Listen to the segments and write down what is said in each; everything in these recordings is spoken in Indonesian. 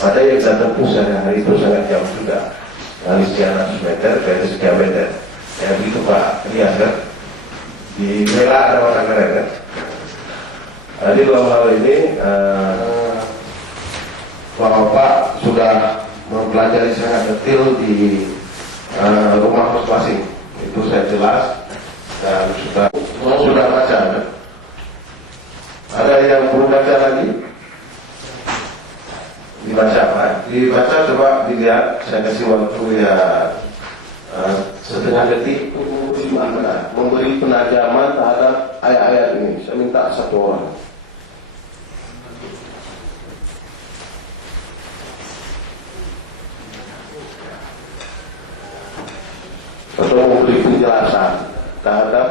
Pada yang saya tempuh sehari-hari itu sangat jauh juga. Kali sekian ratus meter, kali sekian meter. Ya begitu Pak Elias kan. Di Mela ada orang keren kan. Jadi dua hal ini Bapak sudah mempelajari sangat detail di rumah masing-masing. Itu saya jelas dan sudah baca kan? Ada yang belum baca lagi? Dibaca Pak, dibaca coba dilihat. Saya kasih waktu ya setengah detik memberi penajaman terhadap ayat-ayat ini. Saya minta satu orang. Atau memberi penjelasan terhadap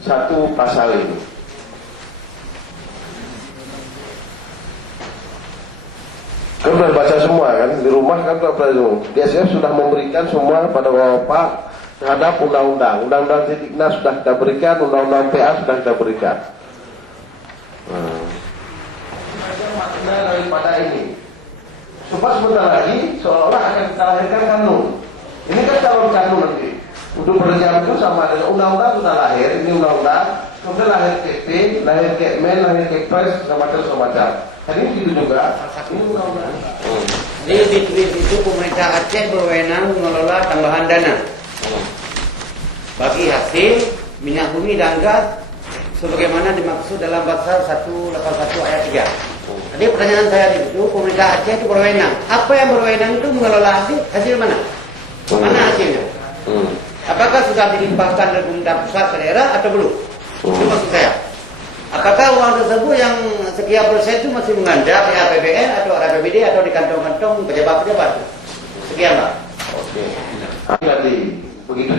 satu pasal ini. Kan sudah baca semua kan, di rumah kan sudah baca semua. DSF sudah memberikan semua pada Bapak terhadap undang-undang. Undang-undang Titiknas sudah kita berikan, undang-undang PA sudah kita berikan. Makna daripada ini. Sebab sebentar lagi seolah-olah akan kita lahirkan kanun. Ini kan calon kanun nanti. Untuk berjalan itu sama dengan undang-undang sudah lahir, ini undang-undang, kemudian lahir KP, lahir Kekmen, lahir Kepres, semacam. Hari ini gitu juga. Ini undang-undang. Jadi di tweet itu pemerintah Aceh berwenang mengelola tambahan dana bagi hasil minyak bumi dan gas sebagaimana dimaksud dalam pasal 181 ayat 3. Jadi pertanyaan saya itu pemerintah Aceh itu berwenang. Apa yang berwenang itu mengelola hasil mana? Mana hasilnya? Apakah sudah dilimpahkan dari pemerintah pusat ke daerah atau belum? Itu maksud saya. Apakah uang tersebut yang sekian persen itu masih mengandap di APBN atau APBD atau di kantong-kantong pejabat-pejabat? Sekian Pak. Oke. Nanti begitu.